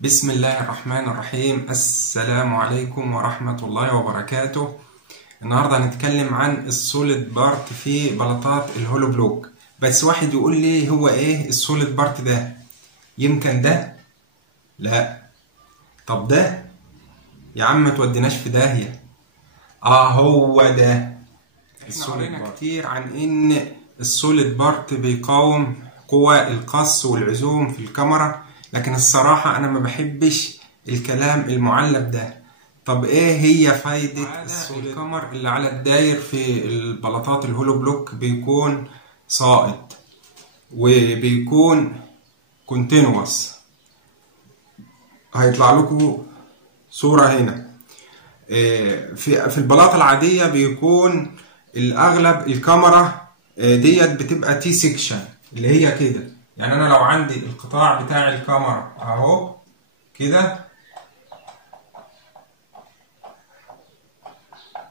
بسم الله الرحمن الرحيم. السلام عليكم ورحمة الله وبركاته. النهاردة هنتكلم عن السوليد بارت في بلاطات الهولو بلوك. بس واحد يقول لي هو ايه السوليد بارت ده؟ يمكن ده؟ لا. طب ده؟ يا عم ما توديناش في داهية. هو ده السوليد بارت. كتير عن ان السوليد بارت بيقاوم قوى القص والعزوم في الكاميرا، لكن الصراحة أنا ما بحبش الكلام المعلب ده. طب إيه هي فايدة الكاميرا اللي على الداير في البلاطات الهولو بلوك؟ بيكون ساقط وبيكون كونتينوس. هيطلع لكم صورة هنا. في البلاطة العادية بيكون الأغلب الكاميرا ديت بتبقى تي سيكشن اللي هي كده. يعني انا لو عندي القطاع بتاع الكاميرا اهو كده،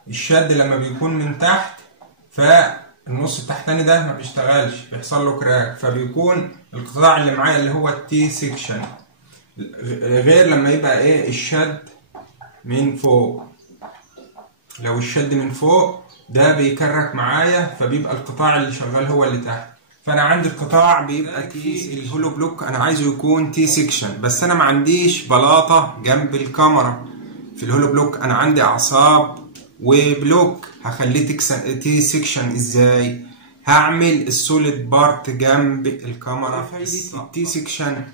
الشد لما بيكون من تحت فالنص التحتاني ده ما بيشتغلش، بيحصل له كراك، فبيكون القطاع اللي معايا اللي هو التي سيكشن، غير لما يبقى ايه الشد من فوق. لو الشد من فوق ده بيكرك معايا، فبيبقى القطاع اللي شغال هو اللي تحت. فانا عندي القطاع بيبقى في الهولو بلوك انا عايزه يكون تي سيكشن، بس انا ما عنديش بلاطه جنب الكاميرا. في الهولو بلوك انا عندي اعصاب وبلوك، هخليه تي سيكشن ازاي؟ هعمل السوليد بارت جنب الكاميرا. التي سيكشن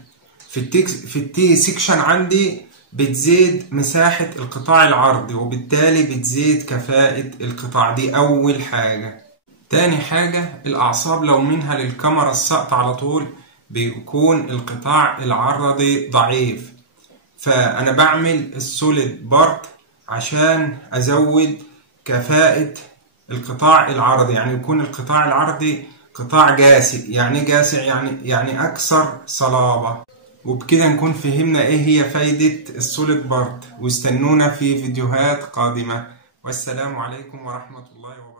في التي سيكشن عندي بتزيد مساحة القطاع العرضي، وبالتالي بتزيد كفاءة القطاع. دي أول حاجة. تاني حاجة، الأعصاب لو منها للكاميرا السقط على طول بيكون القطاع العرضي ضعيف، فأنا بعمل السوليد بارت عشان أزود كفاءة القطاع العرضي. يعني يكون القطاع العرضي قطاع جاسئ. يعني جاسئ يعني أكثر صلابة. وبكده نكون فهمنا ايه هي فايدة السوليد بارت، واستنونا في فيديوهات قادمة. والسلام عليكم ورحمة الله وبركاته.